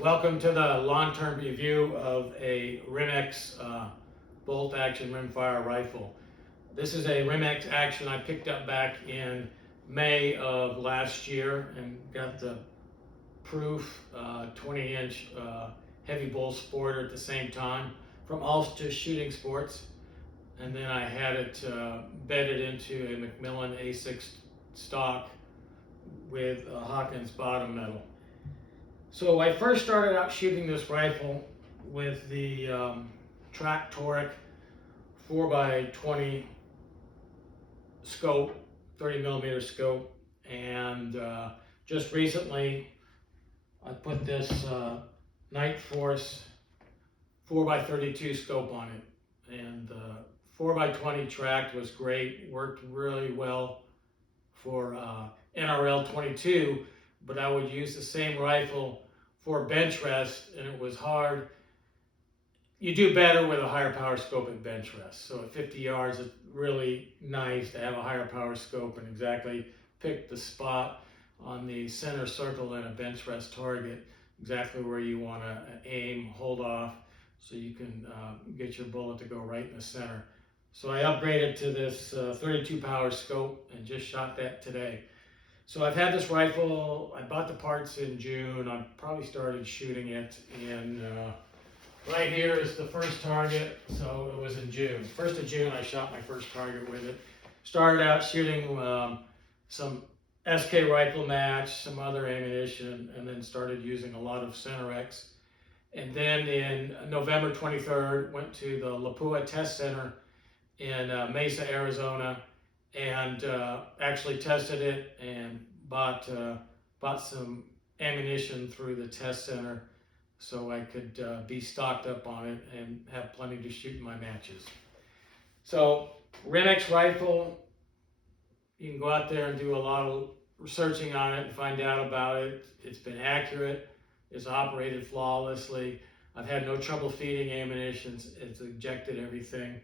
Welcome to the long-term review of a RimX bolt-action rimfire rifle. This is a RimX action I picked up back in May of last year and got the proof 20-inch heavy bolt sporter at the same time from Ulster Shooting Sports. And then I had it bedded into a McMillan A6 stock with a Hawkins bottom metal. So I first started out shooting this rifle with the Toric 4x20 scope, 30mm scope, and just recently I put this Nightforce 4x32 scope on it, and 4x20 tracked was great, worked really well for NRL 22, but I would use the same rifle for bench rest, and it was hard. You do better with a higher power scope at bench rest. So at 50 yards, it's really nice to have a higher power scope and exactly pick the spot on the center circle in a bench rest target, exactly where you want to aim, hold off, so you can get your bullet to go right in the center. So I upgraded to this 32 power scope and just shot that today. So I've had this rifle, I bought the parts in June. I probably started shooting it in, right here is the first target, so it was in June. 1st of June I shot my first target with it. Started out shooting some SK rifle match, some other ammunition, and then started using a lot of CenterX. And then in November 23rd, went to the Lapua Test Center in Mesa, Arizona, and actually tested it and bought some ammunition through the test center so I could be stocked up on it and have plenty to shoot in my matches. So RimX rifle, you can go out there and do a lot of researching on it and find out about it. It's been accurate, it's operated flawlessly. I've had no trouble feeding ammunition, it's ejected everything.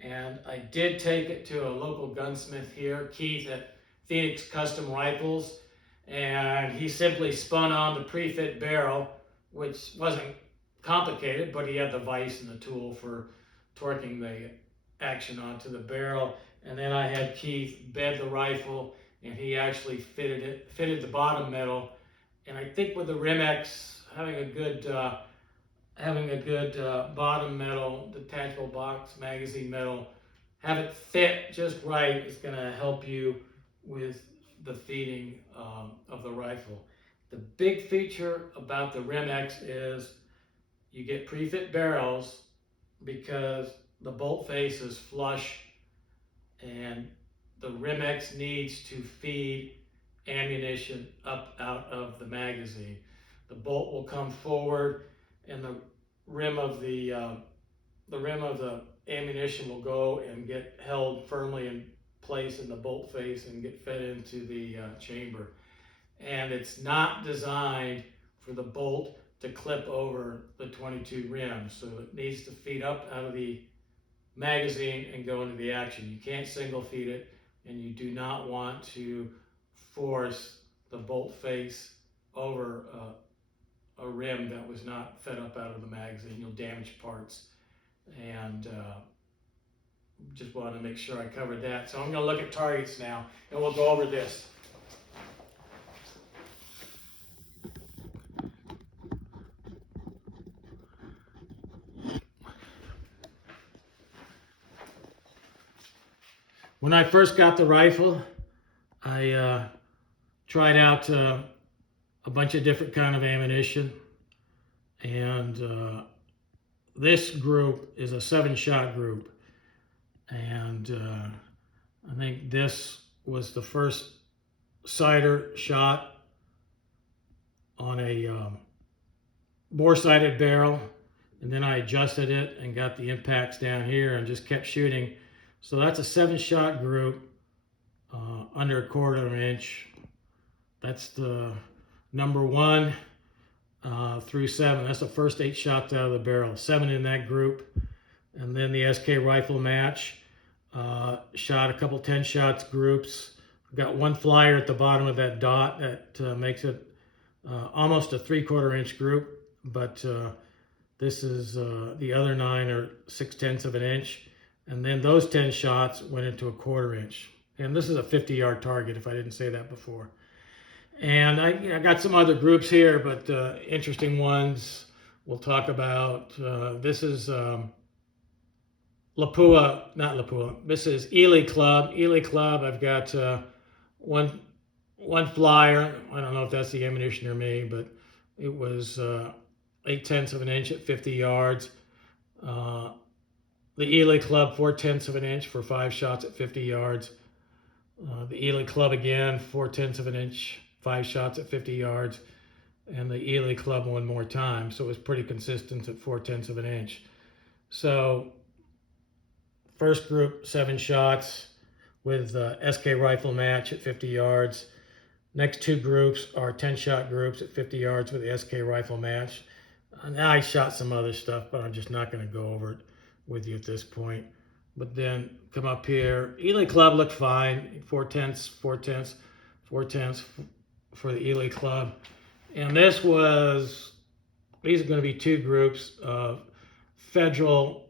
And I did take it to a local gunsmith here, Keith at Phoenix Custom Rifles, and he simply spun on the pre-fit barrel, which wasn't complicated, but he had the vise and the tool for torquing the action onto the barrel. And then I had Keith bed the rifle, and he actually fitted the bottom metal. And I think with the RimX having a good bottom metal, detachable box magazine metal, have it fit just right is going to help you with the feeding of the rifle. The big feature about the RimX is you get pre-fit barrels because the bolt face is flush, and the RimX needs to feed ammunition up out of the magazine. The bolt will come forward, and the rim of the ammunition will go and get held firmly in place in the bolt face and get fed into the chamber. And it's not designed for the bolt to clip over the 22 rim, so it needs to feed up out of the magazine and go into the action. You can't single feed it, and you do not want to force the bolt face over a rim that was not fed up out of the magazine. You'll damage parts, and just wanted to make sure I covered that. So I'm going to look at targets now, and we'll go over this. When I first got the rifle, I tried out a bunch of different kind of ammunition, and this group is a 7-shot group, and I think this was the first sighter shot on a bore-sighted barrel, and then I adjusted it and got the impacts down here and just kept shooting. So that's a 7-shot group, under a 1/4 inch. That's the number 1 through 7. That's the first 8 shots out of the barrel. 7 in that group. And then the SK rifle match, shot a couple 10 shots groups. Got 1 flyer at the bottom of that dot that makes it almost a 3/4 inch group. but this is the other 9 are 6/10 of an inch, and then those 10 shots went into a 1/4 inch. And this is a 50-yard target, if I didn't say that before. And I got some other groups here, but interesting ones we'll talk about. This is Lapua, not Lapua. This is Ely Club. Ely Club. I've got one flyer. I don't know if that's the ammunition or me, but it was 8/10 of an inch at 50 yards. The Ely Club 4/10 of an inch for 5 shots at 50 yards. The Ely Club again 4/10 of an inch, 5 shots at 50 yards, and the Ely Club one more time. So it was pretty consistent at 4/10 of an inch. So first group 7 shots with SK rifle match at 50 yards. Next 2 groups are 10-shot groups at 50 yards with the SK rifle match. And I shot some other stuff, but I'm just not going to go over it with you at this point. But then come up here. Ely Club looked fine. 4/10, 4/10, 4/10 for the Ely Club. And these are going to be 2 groups of federal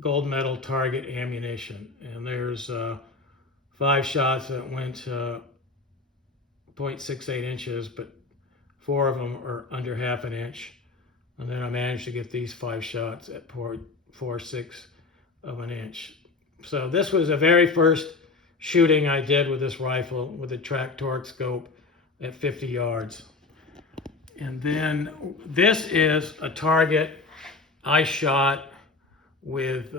gold medal target ammunition. And there's 5 shots that went 0.68 inches, but 4 of them are under 1/2 inch. And then I managed to get these 5 shots at 0.46 of an inch. So this was the very first shooting I did with this rifle with a track torque scope at 50 yards. And then this is a target I shot with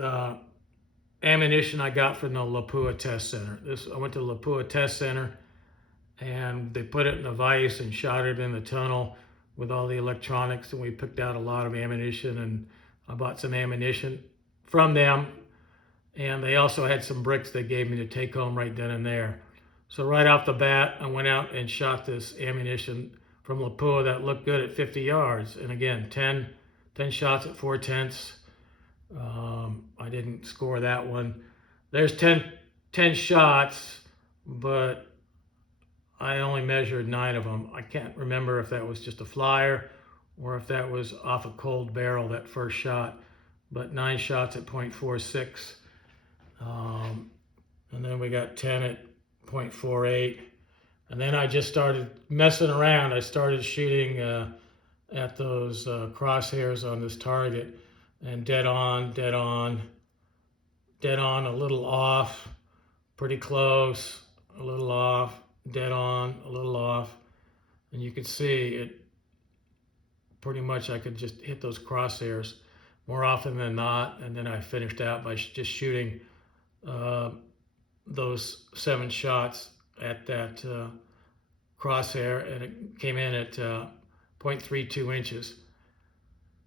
ammunition I got from the Lapua Test Center. I went to the Lapua Test Center, and they put it in a vise and shot it in the tunnel with all the electronics, and we picked out a lot of ammunition, and I bought some ammunition from them, and they also had some bricks they gave me to take home right then and there. So right off the bat, I went out and shot this ammunition from Lapua that looked good at 50 yards. And again, 10 shots at 4/10. I didn't score that one. There's 10 shots, but I only measured 9 of them. I can't remember if that was just a flyer or if that was off a cold barrel, that first shot. But 9 shots at 0.46. And then we got 10 at 0.48. And then I just started messing around. I started shooting at those crosshairs on this target, and dead on, a little off, pretty close, a little off, dead on, a little off. And you could see it pretty much. I could just hit those crosshairs more often than not. And then I finished out by just shooting those 7 shots at that crosshair, and it came in at 0.32 inches.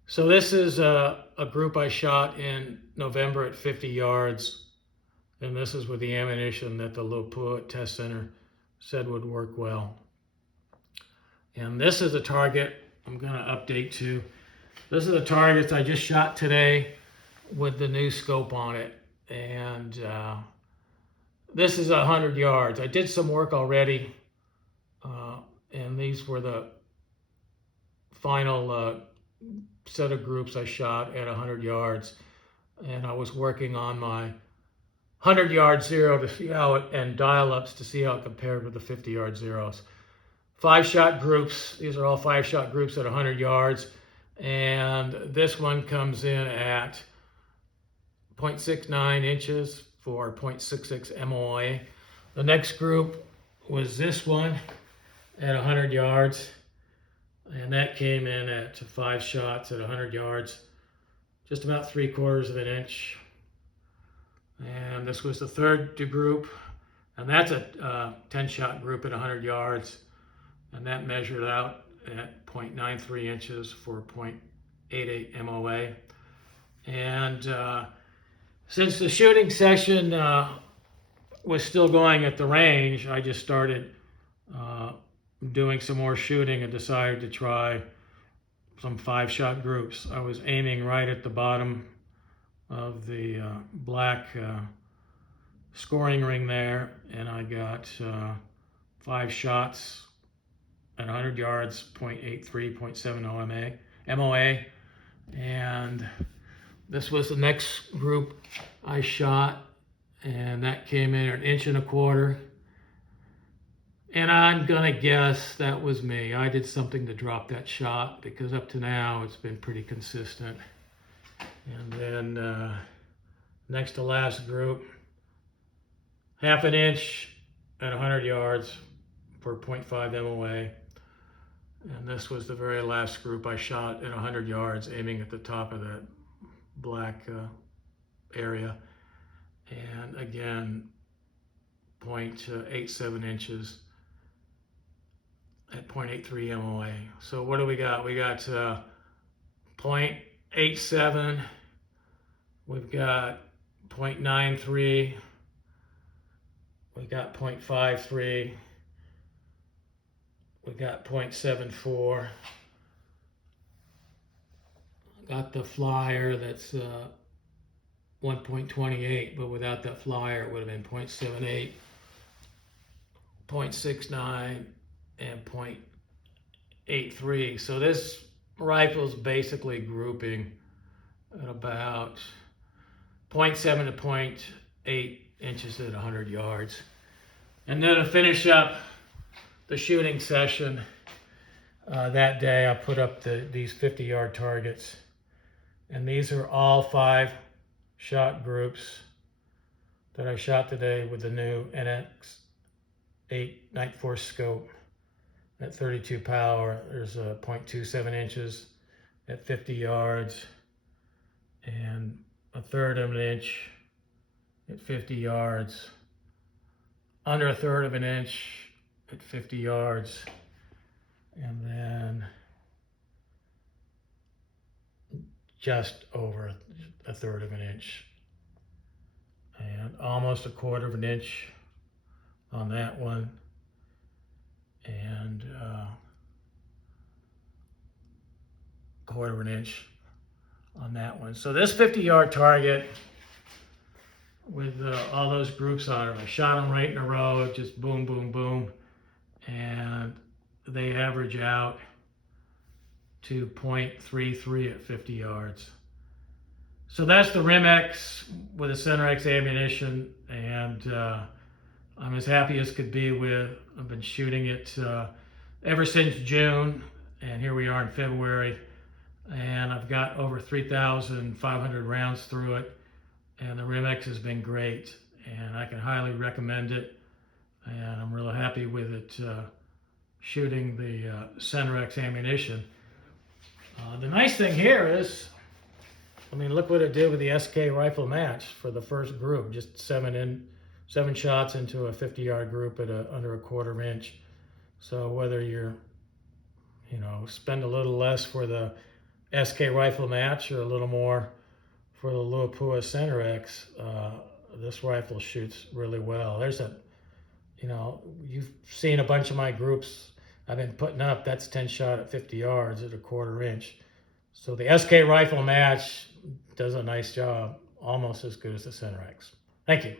So this is a group I shot in November at 50 yards, and this is with the ammunition that the Lapua Test Center said would work well. And this is a target I'm going to update to. This is the targets I just shot today with the new scope on it, and this is 100 yards. I did some work already, and these were the final set of groups I shot at 100 yards. And I was working on my 100-yard zero to see how it, and dial-ups to see how it compared with the 50-yard zeros. 5-shot groups. These are all 5-shot groups at 100 yards. And this one comes in at 0.69 inches for 0.66 MOA. The next group was this one at 100 yards. And that came in at 5 shots at 100 yards, just about 3/4 of an inch. And this was the third group, and that's a 10-shot group at 100 yards. And that measured out at 0.93 inches for 0.88 MOA. And since the shooting session was still going at the range, I just started doing some more shooting and decided to try some 5-shot groups. I was aiming right at the bottom of the black scoring ring there, and I got 5 shots at 100 yards, 0.83, 0.70 MA, MOA. And this was the next group I shot, and that came in at 1.25 inches. And I'm gonna guess that was me. I did something to drop that shot, because up to now it's been pretty consistent. And then next to last group, 1/2 inch at 100 yards for 0.5 MOA. And this was the very last group I shot at 100 yards, aiming at the top of that black area. And again, 0.87 inches at 0.83 MOA. So what do we got? We got 0.87, we've got 0.93, we got 0.53, we got 0.74, got the flyer that's 1.28, but without that flyer it would have been 0.78, 0.69, and 0.83. So this rifle's basically grouping at about 0.7 to 0.8 inches at 100 yards. And then to finish up the shooting session that day, I put up these 50-yard targets. And these are all 5 shot groups that I shot today with the new NX8 Nightforce scope. At 32 power, there's a 0.27 inches at 50 yards, and 1/3 of an inch at 50 yards, under 1/3 of an inch at 50 yards, and then just over 1/3 of an inch, and almost 1/4 of an inch on that one, and 1/4 of an inch on that one. So this 50-yard target with all those groups on it, I shot them right in a row, just boom, boom, boom, and they average out to 0.33 at 50 yards. So that's the RimX with the CenterX ammunition, and I'm as happy as could be with. I've been shooting it ever since June, and here we are in February, and I've got over 3,500 rounds through it, and the RimX has been great, and I can highly recommend it, and I'm really happy with it shooting the CenterX ammunition. The nice thing here is, I mean, look what it did with the SK rifle match for the first group, just 7 shots into a 50-yard group at under 1/4 inch. So whether you're, spend a little less for the SK rifle match or a little more for the Lapua CenterX, this rifle shoots really well. There's you've seen a bunch of my groups I've been putting up, that's 10 shot at 50 yards at 1/4 inch. So the SK rifle match does a nice job, almost as good as the CenterX. Thank you.